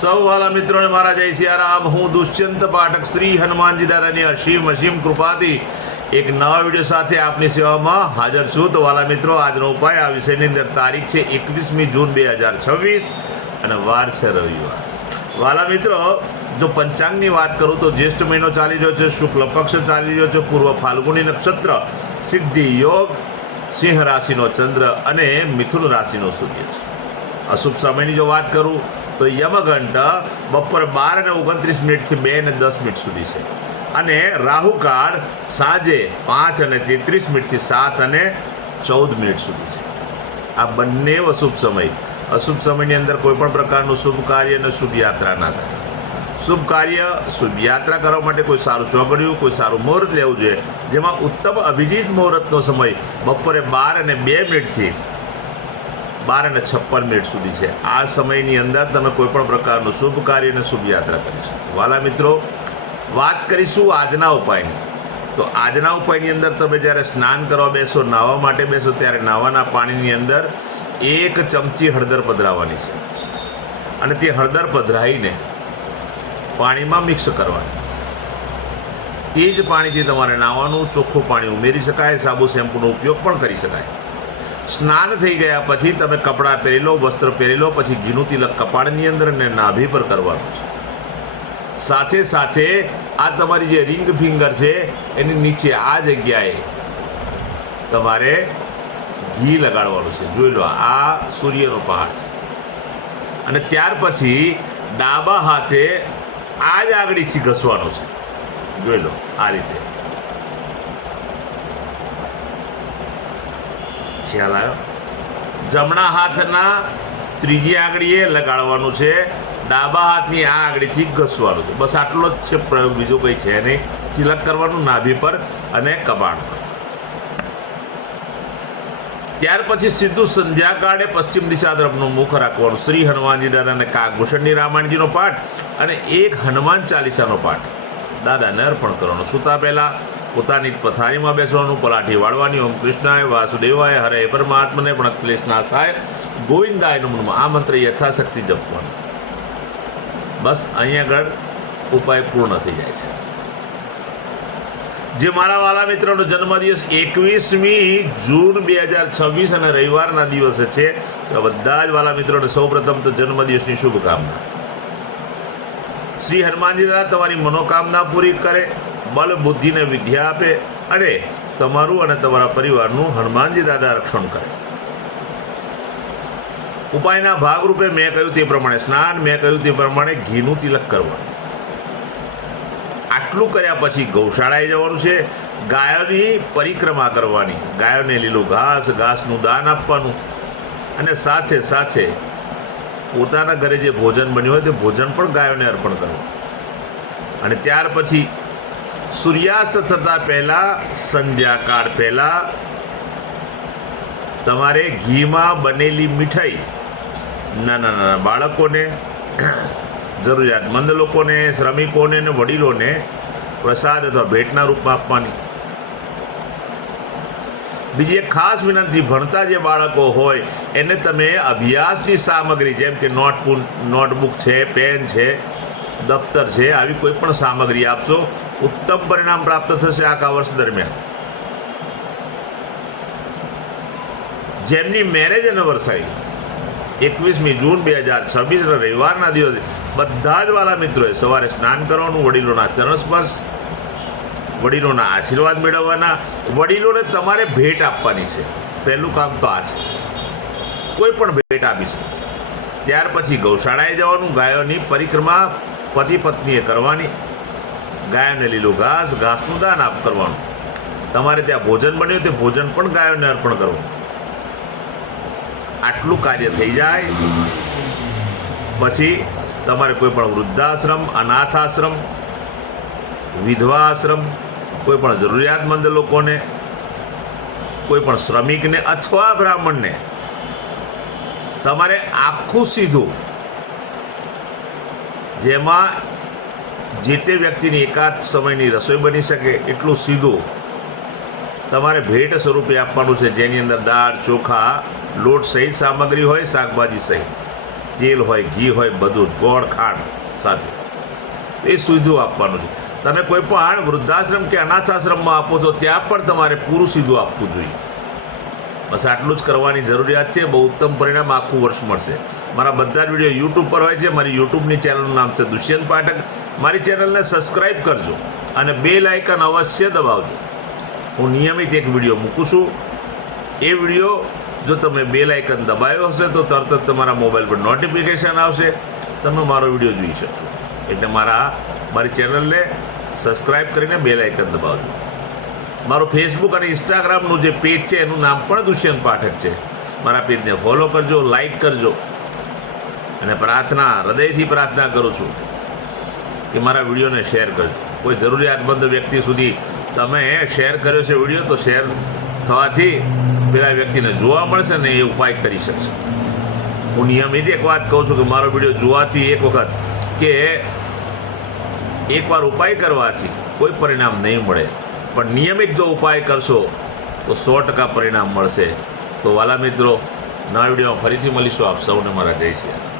સૌ વાલા મિત્રોને મારા જય સિયારામ. હું દુષ્યંત પાઠક શ્રી હનુમાનજી દાદાની અસીમ કૃપાથી એક નવા વિડીયો સાથે આપની સેવામાં હાજર છું. તો વાલા મિત્રો, આજનો ઉપાય આ વિષયની અંદર તારીખ છે 21મી જૂન 2026 અને વાર છે રવિવાર. વાલા મિત્રો, જો પંચાંગની વાત કરું તો જ્યેષ્ઠ મહિનો ચાલી રહ્યો છે, શુક્લ પક્ષ ચાલી રહ્યો છે, પૂર્વ ફાલ્ગુની નક્ષત્ર, સિદ્ધિ યોગ, સિંહ રાશિનો ચંદ્ર અને મિથુન રાશિનો સૂર્ય છે. અશુભ સમયની જો વાત કરું તો યમઘંટ બપોર 12:29 થી 2:10 સુધી છે અને રાહુકાળ સાંજે 5:33 થી 7:14 સુધી છે. આ બંને અશુભ સમય. અશુભ સમયની અંદર કોઈ પણ પ્રકારનું શુભ કાર્ય અને શુભ યાત્રા ના થાય. શુભ કાર્ય, શુભ યાત્રા કરવા માટે કોઈ સારું ચોગડિયું, કોઈ સારું મુહૂર્ત લેવું જોઈએ, જેમાં ઉત્તમ અભિજીત મુહૂર્તનો સમય બપોરે 12:02 થી 12:56 સુધી છે. આ સમયની અંદર તમે કોઈ પણ પ્રકારનું શુભ કાર્ય અને શુભ યાત્રા કરી શકો. વાલા મિત્રો, વાત કરીશું આજના ઉપાયની. તો આજના ઉપાયની અંદર તમે જ્યારે સ્નાન કરવા બેસો, નાહવા માટે બેસો, ત્યારે નાહવાના પાણીની અંદર 1 ચમચી હળદર પધરાવવાની છે અને તે હળદર પધરાવીને પાણીમાં મિક્સ કરવાની. તે જ પાણીથી તમારે નાહવાનું. ચોખ્ખું પાણી ઉમેરી શકાય, સાબુ શેમ્પૂનો ઉપયોગ પણ કરી શકાય. સ્નાન થઈ ગયા પછી તમે કપડાં પહેરી લો, વસ્ત્ર પહેરી લો, પછી ઘીનું તિલક કપાળની અંદર અને નાભી પર કરવાનું છે. સાથે સાથે આ તમારી જે રિંગ ફિંગર છે એની નીચે આ જગ્યાએ તમારે ઘી લગાડવાનું છે. જોઈ લો, આ સૂર્યનો પહાડ છે અને ત્યાર પછી ડાબા હાથે આ જ આંગળીથી ઘસવાનું છે. જોઈ લો, આ રીતે. ખ્યાલ આવ્યો? જમણા હાથના ત્રીજી આંગળીએ લગાડવાનું છે, ડાબા હાથની આ આંગળીથી ઘસવાનું છે. બસ આટલો જ છે પ્રયોગ, બીજો કંઈ છે નહીં. તિલક કરવાનું નાભી પર અને કપાળમાં. ત્યાર પછી સીધું સંધ્યાકાળે પશ્ચિમ દિશા તરફનું મુખ રાખવાનું. શ્રી હનુમાનજી દાદાને કાગભૂષણની રામાયણજીનો પાઠ અને એક હનુમાન ચાલીસાનો પાઠ દાદાને અર્પણ કરવાનો. સૂતા પહેલાં પોતાની પથારીમાં બેસવાનું, પલાઠી વાળવાની. ઓમ કૃષ્ણાય વાસુદેવાય હરે પરમાત્મને પ્रणतક્લેશનાશાય ગોવિંદાય નમઃ. આ મંત્ર યથાશક્તિ જપવાનો. બસ અહીં આગળ ઉપાય પૂર્ણ થઈ જાય છે. જે મારા વાલા મિત્રોનો જન્મદિવસ 21મી જૂન 2026 અને રવિવારના દિવસે છે, તો બધા જ વાલા મિત્રોને સૌપ્રથમ તો જન્મદિવસની શુભકામના. શ્રી હનુમાનજી દાદા તમારી મનોકામના પૂરી કરે, બલ બુદ્ધિને વિદ્યા આપે અને તમારું અને તમારા પરિવારનું હનુમાનજી દાદા રક્ષણ કરે. ઉપાયના ભાગરૂપે મેં કહ્યું તે પ્રમાણે સ્નાન, મેં કહ્યું તે પ્રમાણે ઘીનું તિલક કરવાનું. આટલું કર્યા પછી ગૌશાળાએ જવાનું છે. ગાયોની પરિક્રમા કરવાની. ગાયોને લીલું ઘાસ, ઘાસનું દાન આપવાનું અને સાથે સાથે પોતાના ઘરે જે ભોજન બન્યું હોય તે ભોજન પણ ગાયોને અર્પણ કરવું. અને ત્યાર પછી સૂર્યાસ્ત થતાં પહેલાં, સંધ્યાકાળ પહેલાં તમારે ઘીમાં બનેલી મીઠાઈ નાના નાના બાળકોને, જરૂરિયાતમંદ લોકોને, શ્રમિકોને અને વડીલોને પ્રસાદ અથવા ભેટના રૂપમાં આપવાની. બીજી એક ખાસ વિનંતી, ભણતા જે બાળકો હોય એને તમે અભ્યાસની સામગ્રી જેમ કે નોટબુક છે, પેન છે, દફતર છે, આવી કોઈ પણ સામગ્રી આપશો. ઉત્તમ પરિણામ પ્રાપ્ત થશે આખા વર્ષ દરમિયાન. જેમની મેરેજ એનિવર્સરી 21મી જૂન 2026 રવિવારના દિવસે બધા જ વાલા મિત્રોએ સવારે સ્નાન કરવાનું, વડીલોના ચરણ સ્પર્શ, વડીલોના આશીર્વાદ મેળવવાના. વડીલોને તમારે ભેટ આપવાની છે. પહેલું કામ તો આ છે. કોઈ પણ ભેટ આપી શકો. ત્યાર પછી ગૌશાળાએ જવાનું. ગાયોની પરિક્રમા પતિ પત્નીએ કરવાની. ગાયોને લીલું ઘાસ, ઘાસનું દાન કરવાનું. તમારે ત્યાં ભોજન બન્યું તે ભોજન પણ ગાયોને અર્પણ કરવું. આટલું કાર્ય થઈ જાય પછી તમારે કોઈ પણ વૃદ્ધાશ્રમ, અનાથ આશ્રમ, વિધવા આશ્રમ, કોઈ પણ જરૂરિયાતમંદ લોકોને, કોઈ પણ શ્રમિકને અથવા બ્રાહ્મણને તમારે આખું સીધું, જેમાં જે તે વ્યક્તિની એકાદ સમયની રસોઈ બની શકે એટલું સીધું તમારે ભેટ સ્વરૂપે આપવાનું છે, જેની અંદર દાળ, ચોખા, લોટ સહિત સામગ્રી હોય, શાકભાજી સહિત. તેલ હોય, ઘી હોય, બધું જ ગોળ ખાંડ સાથે એ સીધું આપવાનું છે. તમે કોઈ પણ વૃદ્ધાશ્રમ કે અનાથાશ્રમમાં આપો છો ત્યાં પણ તમારે પૂરું સીધું આપવું જોઈએ. બસ આટલું જ કરવાની જરૂરિયાત છે. બહુ ઉત્તમ પરિણામ આખું વર્ષ મળશે. મારા બધા જ વિડીયો યુટ્યુબ પર હોય છે. મારી યુટ્યુબની ચેનલનું નામ છે દુષ્યંત પાઠક. મારી ચેનલને સબસ્ક્રાઈબ કરજો અને બેલ આઇકન અવશ્ય દબાવજો. હું નિયમિત એક વિડીયો મૂકું છું. એ વિડીયો જો તમે બેલ આઇકન દબાવ્યો હશે તો તરત જ તમારા મોબાઈલ પર નોટિફિકેશન આવશે, તમે મારો વિડીયો જોઈ શકશો. એટલે મારી ચેનલને સબસ્ક્રાઈબ કરીને બેલ આઇકન દબાવજો. મારું ફેસબુક અને ઇન્સ્ટાગ્રામનું જે પેજ છે એનું નામ પણ દુષ્યંત પાઠક છે. મારા પેજને ફોલો કરજો, લાઈક કરજો અને હૃદયથી પ્રાર્થના કરું છું કે મારા વિડીયોને શેર કરજો. કોઈ જરૂરિયાતમંદ વ્યક્તિ સુધી તમે શેર કર્યો છે વિડીયો, તો શેર થવાથી પેલા વ્યક્તિને જોવા મળશે ને એ ઉપાય કરી શકશે. હું નિયમિત એક વાત કહું છું કે મારો વિડીયો જોવાથી એકવાર ઉપાય કરવાથી કોઈ પરિણામ નહીં મળે, પણ નિયમિત જો ઉપાય કરશો તો 100% પરિણામ મળશે. તો વાલા મિત્રો, નવા વિડીયોમાં ફરીથી મળીશું. આપ સૌને મારા જય શ્રી રામ.